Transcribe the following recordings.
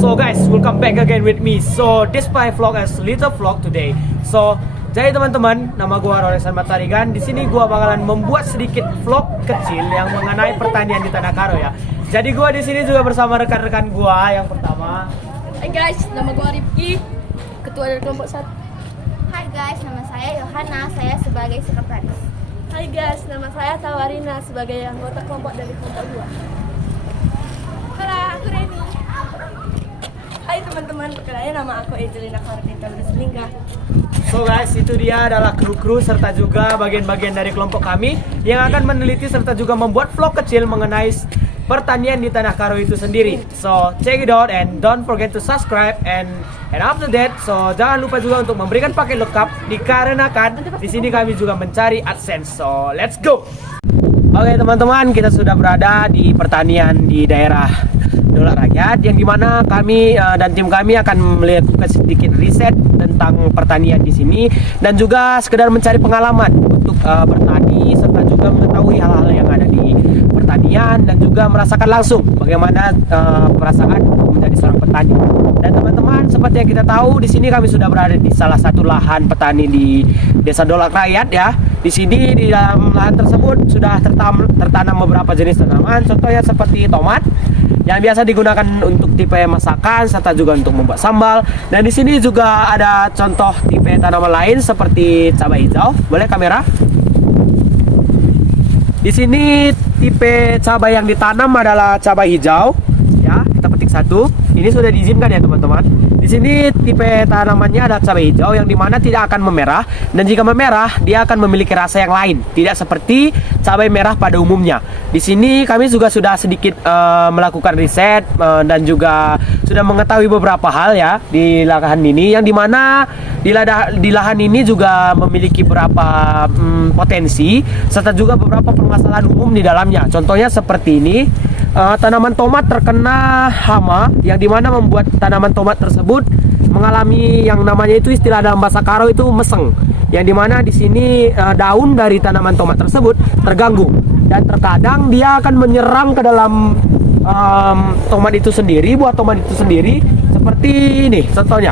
So guys, welcome back again with me. So this my vlog as little vlog today. So jadi teman-teman, nama gua Rolesan Matarigan. Di sini gua bakalan membuat sedikit vlog kecil yang mengenai pertanian di Tanah Karo ya. Jadi gua di sini juga bersama rekan-rekan gua. Yang pertama, hai guys, nama gua Rifki, ketua dari kelompok 1. Hai guys, nama saya Yohana, saya sebagai sekretaris. Hai guys, nama saya Tawarina sebagai anggota kelompok dari kelompok 2. Halo, aku Reni. Hai teman-teman, perkenalkan nama aku Angelina Kartika Berselingga. so guys, itu dia adalah kru-kru serta juga bagian-bagian dari kelompok kami yang akan meneliti serta juga membuat vlog kecil mengenai pertanian di Tanah Karo itu sendiri. So check it out and don't forget to subscribe and after that, so jangan lupa juga untuk memberikan paket lengkap dikarenakan di sini kami juga mencari AdSense. So let's go. Oke teman-teman, kita sudah berada di pertanian di daerah Dolak Rakyat yang dimana kami dan tim kami akan melakukan sedikit riset tentang pertanian di sini dan juga sekedar mencari pengalaman untuk bertani serta juga mengetahui hal-hal yang ada di pertanian dan juga merasakan langsung bagaimana perasaan menjadi seorang petani. Dan teman-teman, seperti yang kita tahu di sini kami sudah berada di salah satu lahan petani di Desa Dolak Rakyat ya. Di sini di dalam lahan tersebut sudah tertanam beberapa jenis tanaman, contohnya seperti tomat yang biasa digunakan untuk tipe masakan serta juga untuk membuat sambal. Dan di sini juga ada contoh tipe tanaman lain seperti cabai hijau. Boleh kamera? Di sini tipe cabai yang ditanam adalah cabai hijau. Ya, kita petik satu. Ini sudah diizinkan ya teman-teman. Di sini tipe tanamannya ada cabai hijau yang dimana tidak akan memerah, dan jika memerah dia akan memiliki rasa yang lain, tidak seperti cabai merah pada umumnya. Di sini kami juga sudah sedikit melakukan riset dan juga sudah mengetahui beberapa hal ya di lahan ini, yang dimana di lahan ini juga memiliki beberapa potensi serta juga beberapa permasalahan umum di dalamnya. Contohnya seperti ini. Tanaman tomat terkena hama yang dimana membuat tanaman tomat tersebut mengalami yang namanya itu istilah dalam bahasa Karo itu meseng, yang dimana di sini daun dari tanaman tomat tersebut terganggu dan terkadang dia akan menyerang ke dalam tomat itu sendiri, buah tomat itu sendiri seperti ini contohnya.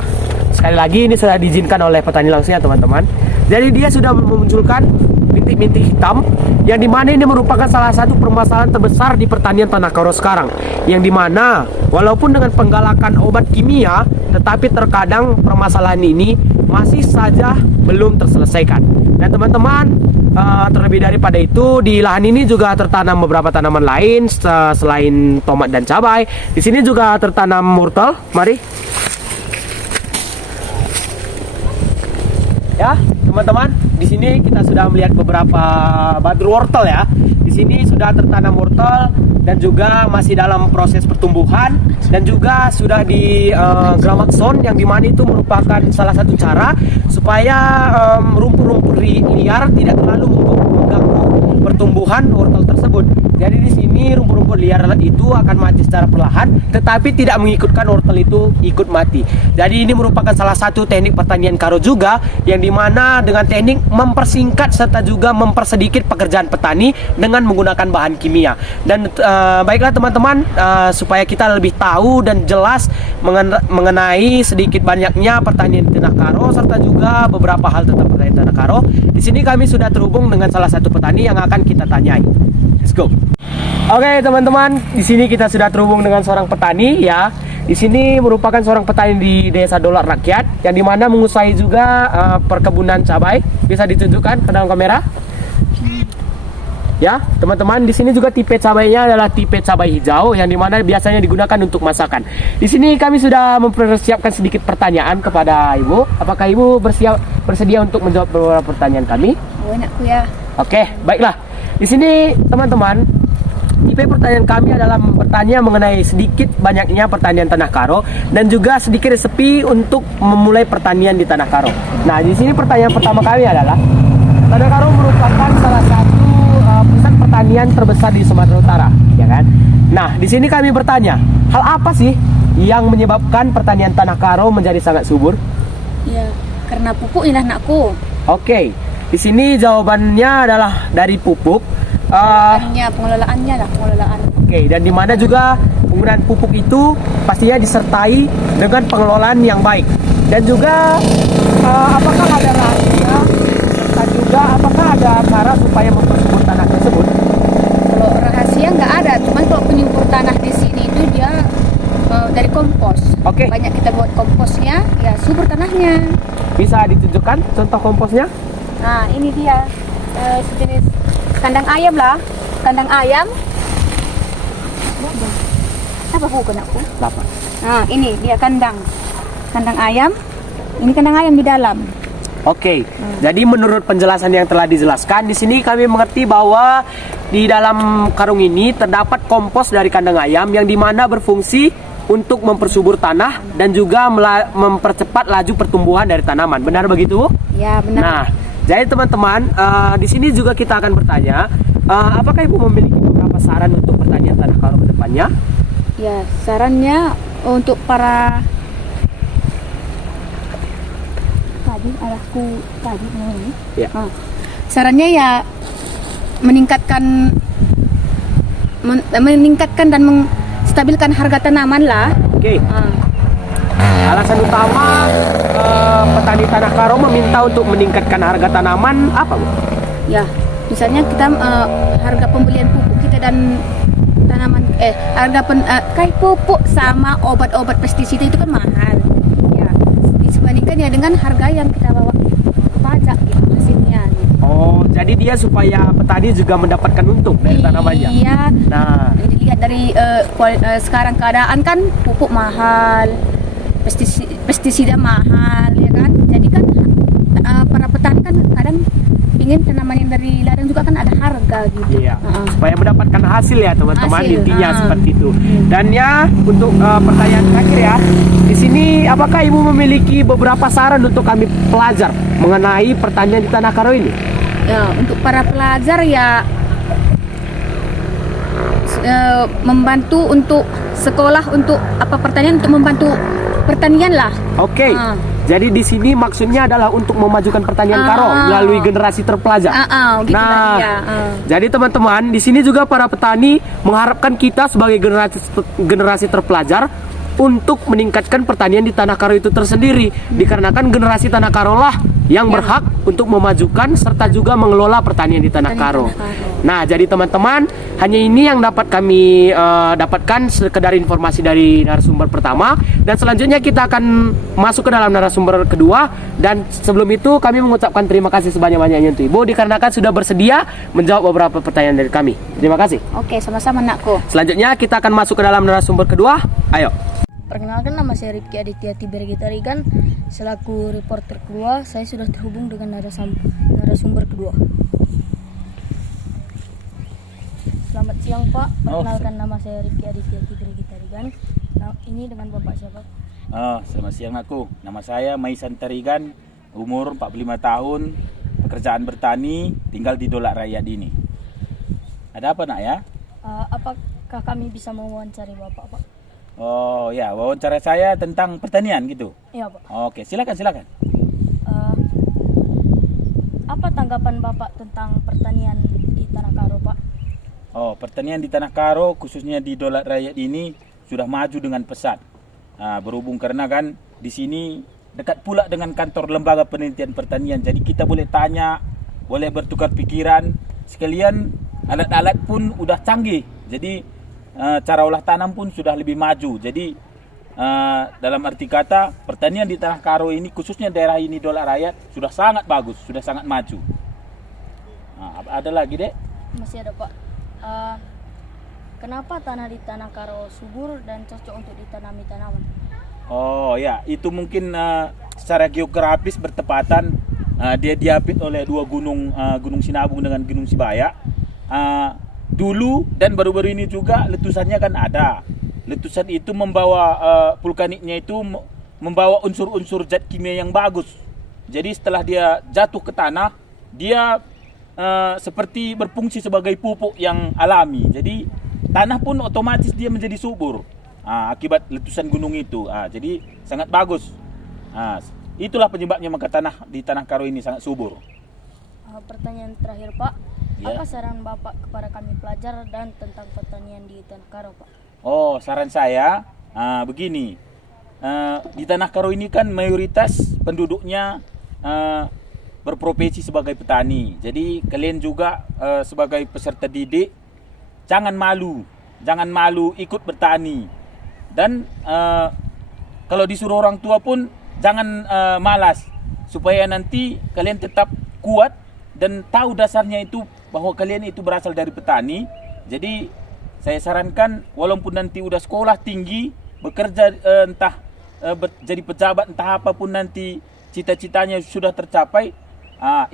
Sekali lagi ini sudah diizinkan oleh petani langsung ya teman-teman. Jadi dia sudah memunculkan bintik-bintik hitam yang dimana ini merupakan salah satu permasalahan terbesar di pertanian Tanah Karo sekarang, yang dimana walaupun dengan penggalakan obat kimia tetapi terkadang permasalahan ini masih saja belum terselesaikan. Dan teman-teman, terlebih daripada itu di lahan ini juga tertanam beberapa tanaman lain selain tomat dan cabai. Di sini juga tertanam wortel. Mari ya teman-teman, di sini kita sudah melihat beberapa badur wortel ya. Di sini sudah tertanam wortel dan juga masih dalam proses pertumbuhan, dan juga sudah di gramakson yang dimana itu merupakan salah satu cara supaya rumput-rumput liar tidak terlalu mengganggu pertumbuhan wortel tersebut. Jadi di sini rumput-rumput liar itu akan mati secara perlahan, tetapi tidak mengikutkan wortel itu ikut mati. Jadi ini merupakan salah satu teknik pertanian Karo juga, yang dimana dengan teknik mempersingkat serta juga mempersedikit pekerjaan petani dengan menggunakan bahan kimia. Dan baiklah teman-teman, supaya kita lebih tahu dan jelas mengenai sedikit banyaknya pertanian di Tanah Karo serta juga beberapa hal tentang pertanian Tanah Karo. Di sini kami sudah terhubung dengan salah satu petani yang akan kita tanyai. Let's go. Oke teman-teman, di sini kita sudah terhubung dengan seorang petani ya. Di sini merupakan seorang petani di Desa Dolak Rakyat yang dimana menguasai juga perkebunan cabai. Bisa ditunjukkan ke dalam kamera. Ya teman-teman, di sini juga tipe cabainya adalah tipe cabai hijau yang dimana biasanya digunakan untuk masakan. Di sini kami sudah mempersiapkan sedikit pertanyaan kepada ibu. Apakah ibu bersedia untuk menjawab beberapa pertanyaan kami? Oh, enakku ya. Oke, baiklah. Di sini teman-teman, tipe pertanyaan kami adalah bertanya mengenai sedikit banyaknya pertanian Tanah Karo dan juga sedikit resepi untuk memulai pertanian di Tanah Karo. Nah, di sini pertanyaan pertama kami adalah, Tanah Karo merupakan salah satu pusat pertanian terbesar di Sumatera Utara, ya kan? Nah, di sini kami bertanya, hal apa sih yang menyebabkan pertanian Tanah Karo menjadi sangat subur? Ya, karena pupuk ini anakku. Oke, di sini jawabannya adalah dari pupuk. Pengelolaannya lah, pengelolaan. Oke, dan di mana juga penggunaan pupuk itu pastinya disertai dengan pengelolaan yang baik. Dan juga apakah ada rahasia dan juga apakah ada cara supaya mempersubur tanah tersebut? Kalau rahasia nggak ada, cuman kalau penyubur tanah di sini itu dia dari kompos. Oke. Banyak kita buat komposnya, ya subur tanahnya. Bisa ditunjukkan contoh komposnya? Nah ini dia sejenis kandang ayam lah, kandang ayam. Apa bukan aku? Apa? Nah ini dia kandang ayam. Ini kandang ayam di dalam. Oke, jadi menurut penjelasan yang telah dijelaskan di sini kami mengerti bahwa di dalam karung ini terdapat kompos dari kandang ayam yang dimana berfungsi untuk mempersubur tanah dan juga mempercepat laju pertumbuhan dari tanaman. Benar begitu, Bu? Ya benar. Nah, jadi teman-teman di sini juga kita akan bertanya, apakah Ibu memiliki beberapa saran untuk pertanian tanah karo ke depannya? Ya sarannya untuk para tadi ini. Ya. Sarannya ya meningkatkan dan menstabilkan harga tanaman lah. Oke. Alasan utama petani tanah karo meminta untuk meningkatkan harga tanaman apa, Bu? Ya, misalnya kita harga pembelian pupuk kita dan tanaman kayak pupuk sama obat-obat pestisida itu kan mahal. Ya, dibandingkan ya dengan harga yang kita bawa ke pajak gitu hasilnya. Gitu. Oh, jadi dia supaya petani juga mendapatkan untung dari tanamannya. Iya. Nah, Dilihat dari sekarang keadaan kan pupuk mahal, pestisida mahal, ya kan. Jadi kan para petani kan kadang ingin tanaman yang dari ladang juga kan ada harga gitu. iya. Supaya mendapatkan hasil ya teman-teman, Hasil, intinya seperti itu. Dan ya untuk pertanyaan terakhir ya, di sini apakah Ibu memiliki beberapa saran untuk kami pelajar mengenai pertanian di tanah karo ini? Ya, untuk para pelajar ya membantu untuk sekolah untuk pertanian untuk membantu pertanian lah. Oke. Jadi di sini maksudnya adalah untuk memajukan pertanian karo melalui generasi terpelajar. Gitu Nah, tadi ya. jadi teman-teman di sini juga para petani mengharapkan kita sebagai generasi terpelajar untuk meningkatkan pertanian di tanah karo itu tersendiri, dikarenakan generasi tanah karo lah yang berhak untuk memajukan serta juga mengelola pertanian di tanah karo. Nah, jadi teman-teman, hanya ini yang dapat kami dapatkan sekedar informasi dari narasumber pertama, dan selanjutnya kita akan masuk ke dalam narasumber kedua. Dan sebelum itu kami mengucapkan terima kasih sebanyak-banyaknya untuk Ibu dikarenakan sudah bersedia menjawab beberapa pertanyaan dari kami. Terima kasih. Oke, sama-sama nakku. Selanjutnya kita akan masuk ke dalam narasumber kedua. Ayo. Perkenalkan, nama saya Rifki Aditya Tibergitarigan. Selaku reporter kedua, saya sudah terhubung dengan narasumber kedua. Selamat siang Pak, perkenalkan nama saya Rifki Aditya Tibergitarigan. Nah, ini dengan Bapak siapa? Selamat siang aku. Nama saya Maisan Tarigan, umur 45 tahun, pekerjaan bertani, tinggal di Dolak Rakyat ini. Ada apa nak ya? Apakah kami bisa mewawancari Bapak Pak? Oh ya, wawancara saya tentang pertanian gitu. Iya Pak. Oke, silakan. Apa tanggapan Bapak tentang pertanian di Tanah Karo Pak? Oh, pertanian di Tanah Karo khususnya di Dolak Rakyat ini sudah maju dengan pesat. Berhubung karena kan di sini dekat pula dengan kantor lembaga penelitian pertanian. Jadi kita boleh tanya, boleh bertukar pikiran. Sekalian alat-alat pun udah canggih. Jadi cara olah tanam pun sudah lebih maju. Jadi dalam arti kata pertanian di Tanah Karo ini khususnya daerah ini Dolak Rakyat sudah sangat bagus, sudah sangat maju. Ada lagi dek? Masih ada Pak. Kenapa tanah di Tanah Karo subur dan cocok untuk ditanami tanaman? Oh ya, itu mungkin secara geografis bertepatan. Dia diapit oleh dua gunung, Gunung Sinabung dengan Gunung Sibaya. Dulu dan baru-baru ini juga letusannya kan ada. Letusan itu membawa vulkaniknya itu membawa unsur-unsur zat kimia yang bagus. Jadi setelah dia jatuh ke tanah, dia seperti berfungsi sebagai pupuk yang alami. Jadi tanah pun otomatis dia menjadi subur akibat letusan gunung itu. Jadi sangat bagus. Itulah penyebabnya maka tanah di Tanah Karo ini sangat subur. Pertanyaan terakhir Pak. Ya. Apa saran Bapak kepada kami pelajar dan tentang pertanian di Tanah Karo Pak? Oh, saran saya begini. Di Tanah Karo ini kan mayoritas penduduknya berprofesi sebagai petani. Jadi kalian juga sebagai peserta didik jangan malu ikut bertani. Dan kalau disuruh orang tua pun jangan malas, supaya nanti kalian tetap kuat dan tahu dasarnya itu bahwa kalian itu berasal dari petani. Jadi saya sarankan walaupun nanti udah sekolah tinggi, bekerja jadi pejabat, entah apapun nanti cita-citanya sudah tercapai,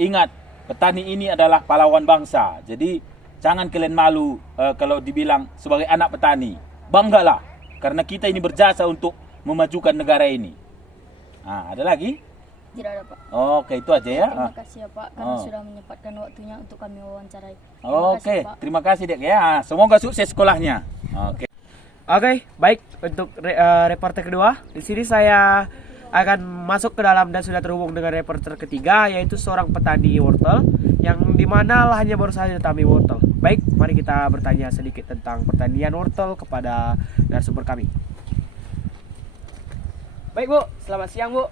ingat petani ini adalah pahlawan bangsa. Jadi jangan kalian malu kalau dibilang sebagai anak petani. Banggalah karena kita ini berjasa untuk memajukan negara ini. Ada lagi? Tidak ada, Pak. Oke, itu aja ya. Terima kasih ya, Pak, karena sudah menyempatkan waktunya untuk kami wawancarai. Oke, terima kasih Dek ya. Semoga sukses sekolahnya. Oke. Oke, baik, untuk reporter kedua. Di sini saya akan masuk ke dalam dan sudah terhubung dengan reporter ketiga, yaitu seorang petani wortel yang dimana lahannya baru saja ditanami wortel. Baik, mari kita bertanya sedikit tentang pertanian wortel kepada narasumber kami. Baik Bu, selamat siang Bu.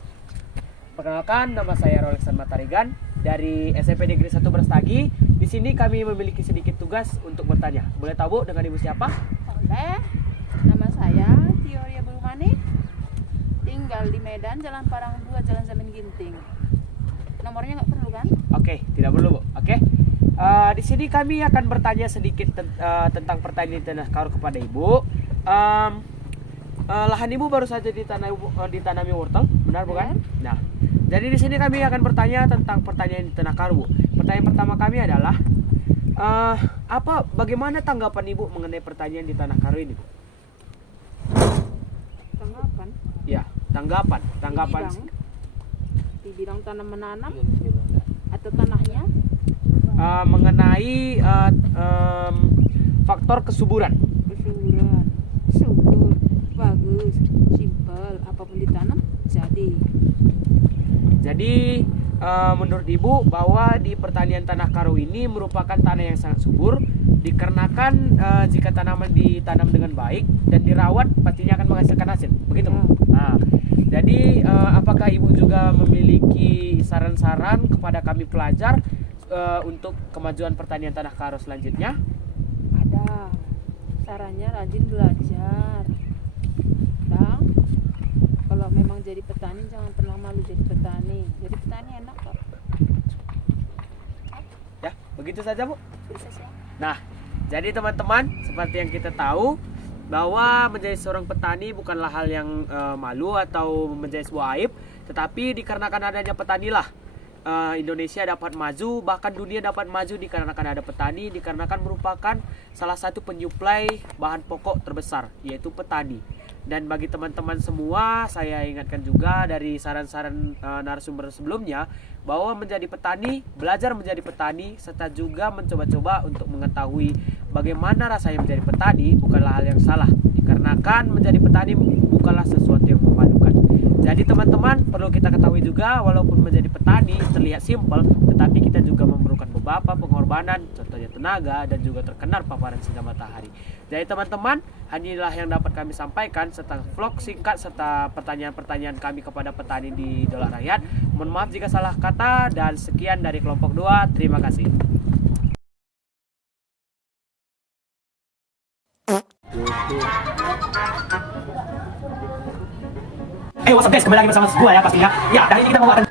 Perkenalkan, nama saya Rolexan Matarigan dari SMP Negeri 1 Brastagi. Di sini kami memiliki sedikit tugas untuk bertanya. Boleh tahu Bu dengan Ibu siapa? Boleh. Nama saya Tioria Bulmani. Tinggal di Medan, Jalan Parang 2, Jalan Zaman Ginting. Nomornya nggak perlu kan? Oke, tidak perlu Bu. Oke. Di sini kami akan bertanya sedikit tentang pertanian Tanah Karo kepada Ibu. Lahan Ibu baru saja ditanami wortel, benar bukan? Nah, jadi di sini kami akan bertanya tentang pertanian di Tanah Karo, Bu. Pertanyaan pertama kami adalah bagaimana tanggapan Ibu mengenai pertanian di Tanah Karo ini, Bu? Tanggapan? Ya, tanggapan. Di bidang tanam menanam atau tanahnya? Mengenai faktor kesuburan. Kesuburan, subur, bagus, simpel, apapun ditanam jadi. Jadi menurut Ibu bahwa di pertanian Tanah Karo ini merupakan tanah yang sangat subur, dikarenakan jika tanaman ditanam dengan baik dan dirawat pastinya akan menghasilkan hasil, begitu? Nah, jadi apakah Ibu juga memiliki saran-saran kepada kami pelajar untuk kemajuan pertanian Tanah Karo selanjutnya? Ada. Sarannya rajin belajar. Dan kalau memang jadi petani jangan pernah malu jadi petani. Jadi petani enak kok. Ya, begitu saja Bu. Sukses ya. Nah, jadi teman-teman, seperti yang kita tahu bahwa menjadi seorang petani bukanlah hal yang malu atau menjadi sebuah aib, tetapi dikarenakan adanya petanilah Indonesia dapat maju, bahkan dunia dapat maju dikarenakan ada petani, dikarenakan merupakan salah satu penyuplai bahan pokok terbesar, yaitu petani. Dan bagi teman-teman semua, saya ingatkan juga dari saran-saran narasumber sebelumnya bahwa menjadi petani, belajar menjadi petani, serta juga mencoba-coba untuk mengetahui bagaimana rasanya menjadi petani bukanlah hal yang salah, dikarenakan menjadi petani bukanlah sesuatu yang memalukan. Jadi teman-teman, perlu kita ketahui juga walaupun menjadi petani terlihat simpel, tetapi kita juga memerlukan beberapa pengorbanan, contohnya tenaga dan juga terkena paparan sinar matahari. Jadi teman-teman, inilah yang dapat kami sampaikan serta vlog singkat serta pertanyaan-pertanyaan kami kepada petani di Idola Rakyat. Mohon maaf jika salah kata, dan sekian dari kelompok 2. Terima kasih. What's up guys, kembali lagi bersama gue ya pastinya. Ya, dari ini kita mau akan